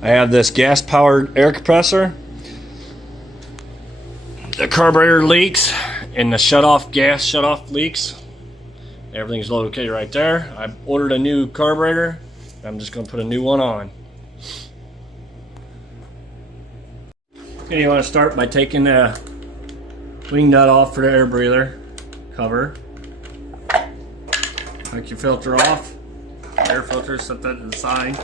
I have this gas-powered air compressor. The carburetor leaks and the gas shut-off leaks. Everything's located right there. I ordered a new carburetor. I'm just going to put a new one on. Okay, you want to start by taking the wing nut off for the air breather cover. Take your filter off. Air filter, set that to the side.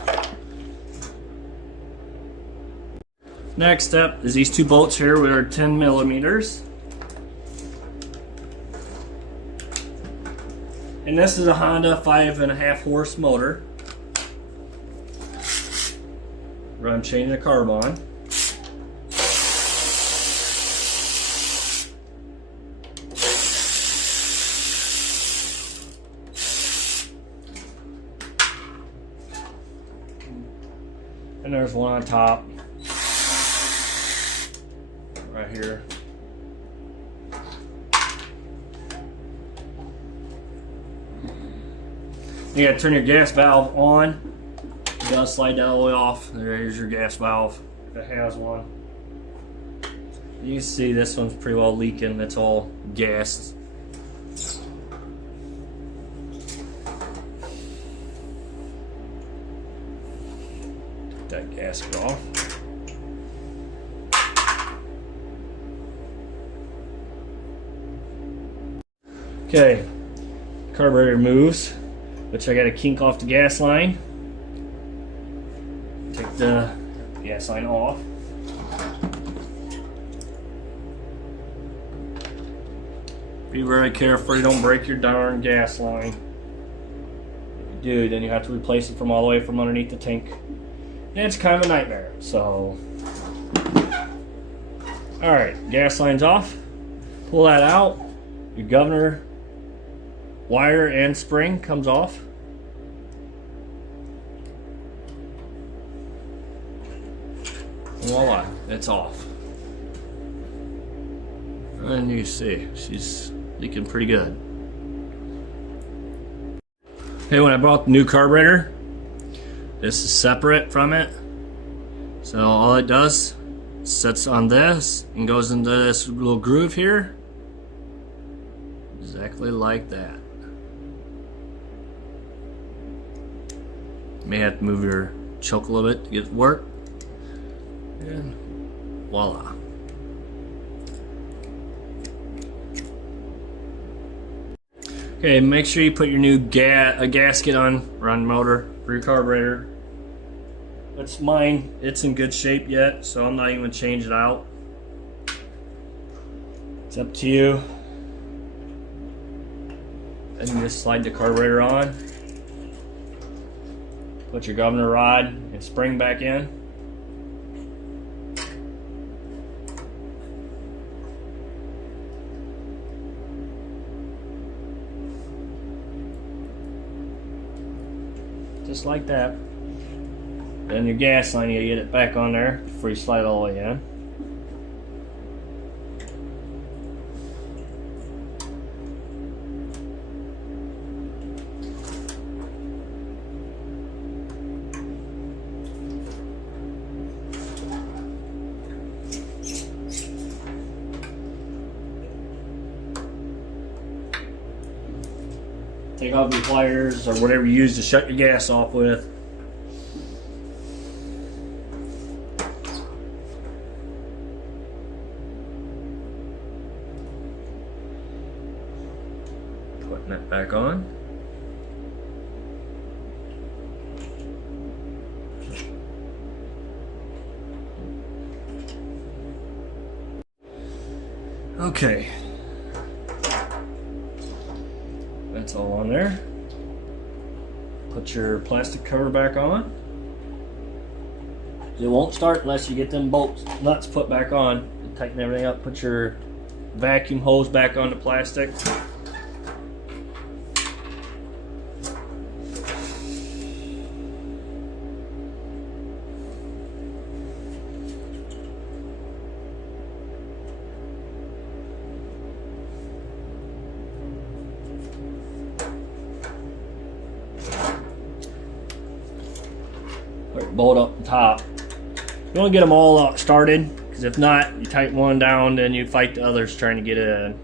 Next step is these two bolts here, which are 10 millimeters. And this is a Honda 5.5 horse motor. I'm changing the carb on. And there's one on top. Right here. You gotta turn your gas valve on. You gotta slide that all the way off. There's your gas valve if it has one. You can see this one's pretty well leaking. It's all gas. Take that gasket off. Okay, carburetor moves, which I got to kink off the gas line. Take the gas line off. Be very careful you don't break your darn gas line. If you do, then you have to replace it from all the way from underneath the tank. And it's kind of a nightmare, so. Alright, gas line's off. Pull that out. Your governor wire and spring comes off. Voila, it's off. And you see, she's leaking pretty good. Okay, when I bought the new carburetor, this is separate from it. So all it does, sets on this and goes into this little groove here. Exactly like that. You may have to move your choke a little bit to get it to work. And voila. Okay, make sure you put your new gasket on motor for your carburetor. That's mine. It's in good shape yet, so I'm not even gonna change it out. It's up to you. And you just slide the carburetor on. Put your governor rod and spring back in. Just like that. Then your gas line, you get it back on there before you slide it all the way in. Take off your pliers or whatever you use to shut your gas off with. Putting that back on. Okay. That's all on there. Put your plastic cover back on. It won't start unless you get them bolts, nuts put back on. Tighten everything up. Put your vacuum hose back on the plastic. Put your bolt up the top. You want to get them all started, because if not, you tighten one down, then you fight the others trying to get it in.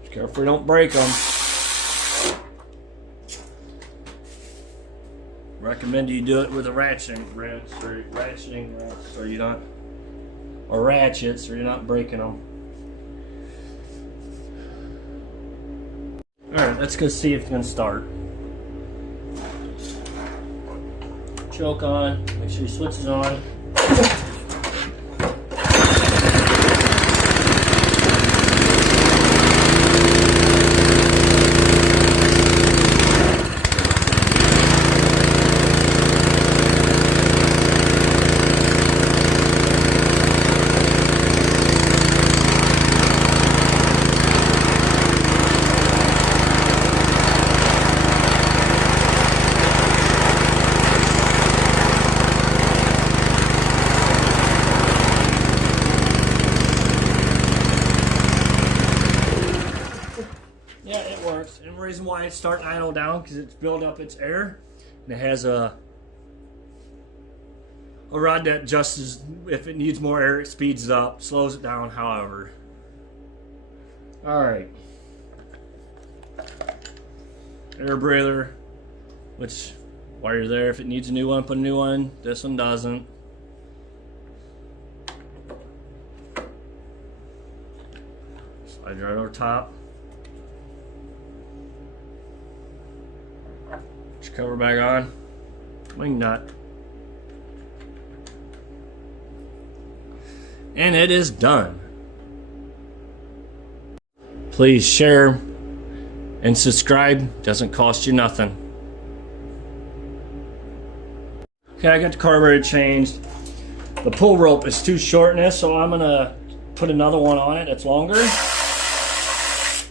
Just careful we don't break them. Recommend you do it with a ratchet wrench, so you don't, or ratchets, so you're not breaking them. Alright, let's go see if it can start. Choke on, make sure your switch is on. Yeah, it works. And the reason why it's starting to idle down, because it's built up its air. And it has a rod that adjusts, if it needs more air, it speeds it up, slows it down, however. Alright. Air breather, which, while you're there, if it needs a new one, put a new one. This one doesn't. Slide right over top. Cover back on, wing nut, and it is done. Please share and subscribe, doesn't cost you nothing. Okay, I got the carburetor changed. The pull rope is too short in this, so I'm gonna put another one on it that's longer.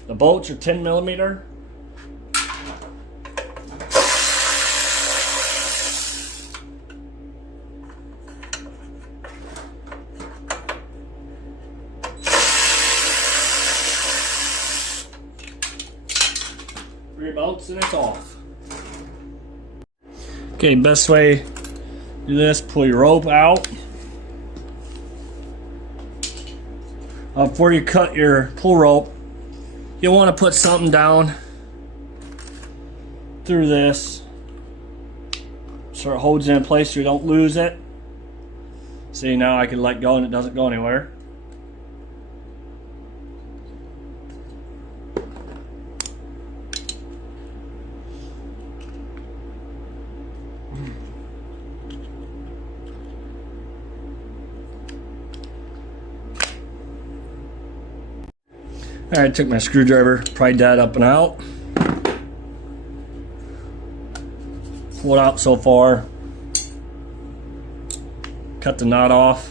The bolts are 10 millimeter. Three bolts and it's off. Okay, best way to do this, pull your rope out. Before you cut your pull rope, you'll want to put something down through this so it holds it in place so you don't lose it. See, now I can let go and it doesn't go anywhere. Alright, took my screwdriver, pried that up and out. Pull it out so far. Cut the knot off.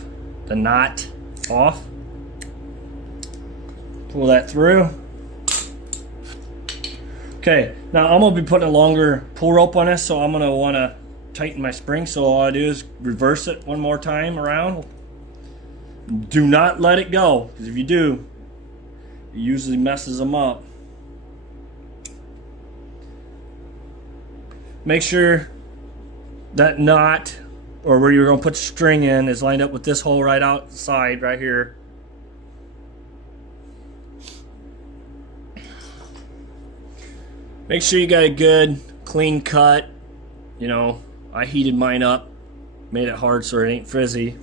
Pull that through. Okay, now I'm going to be putting a longer pull rope on this, so I'm going to want to tighten my spring. So all I do is reverse it one more time around. Do not let it go, because if you do, it usually messes them up. Make sure that knot, or where you're going to put the string in, is lined up with this hole right outside right here. Make sure you got a good clean cut. You know, I heated mine up, made it hard so it ain't frizzy.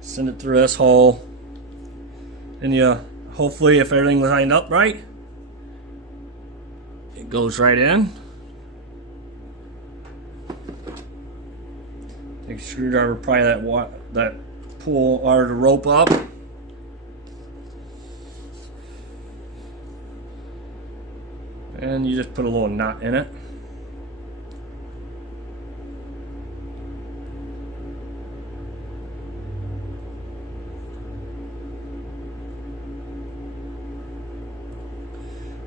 Send it through this hole, and you hopefully, if everything lined up right, it goes right in. Take a screwdriver, pry that pull or the rope up. And you just put a little knot in it.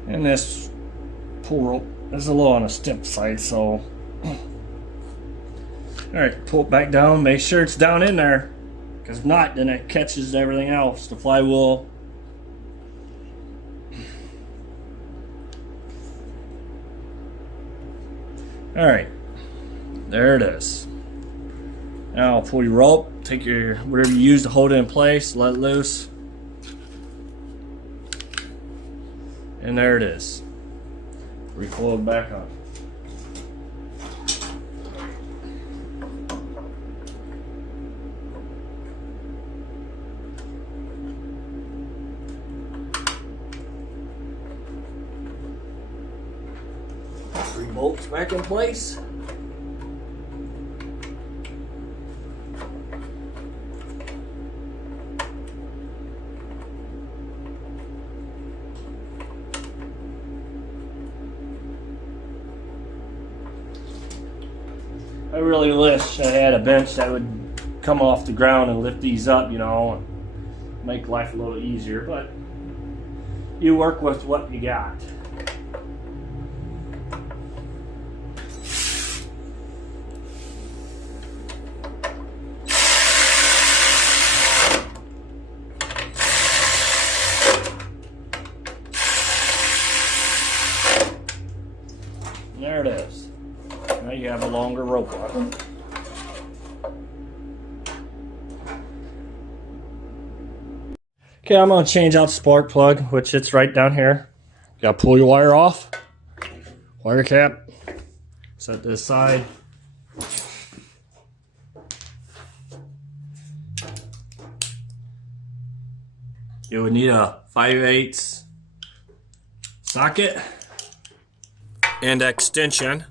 And this pull rope is a little on a stiff side, so alright, pull it back down, make sure it's down in there. Because if not, then it catches everything else. The flywheel. Alright. There it is. Now pull your rope, take your whatever you use to hold it in place, let it loose. And there it is. Recoil it back on. Three bolts back in place. I really wish I had a bench that would come off the ground and lift these up, you know, and make life a little easier, but you work with what you got. And there it is. Now you have a longer rope on it. Okay, I'm going to change out the spark plug, which it's right down here. You got to pull your wire off. Wire cap. Set this side. You would need a 5/8 socket and extension.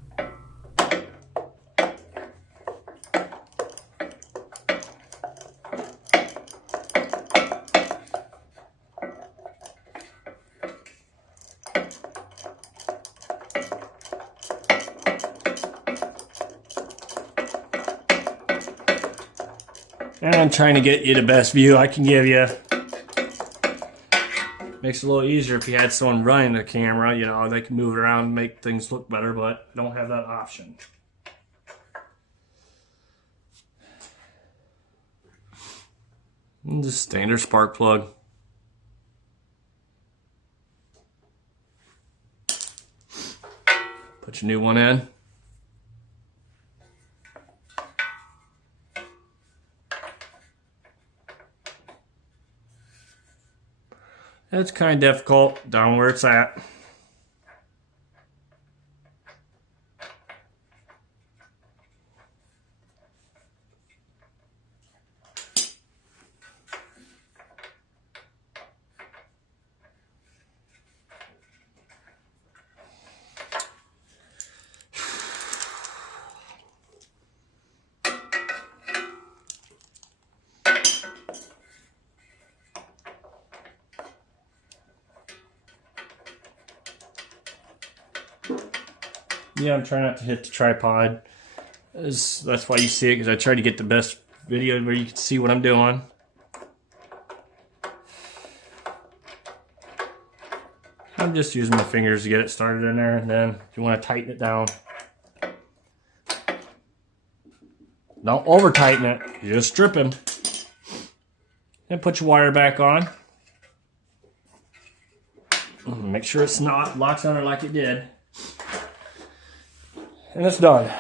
And I'm trying to get you the best view I can give you. Makes it a little easier if you had someone running the camera, you know, they can move it around and make things look better, but I don't have that option. And just standard spark plug. Put your new one in. It's kind of difficult down where it's at. Yeah, I'm trying not to hit the tripod. That's why you see it, because I try to get the best video where you can see what I'm doing. I'm just using my fingers to get it started in there, and then if you want to tighten it down, don't over tighten it, you just strip him. And put your wire back on. Make sure it's not locks on it like it did. And it's done.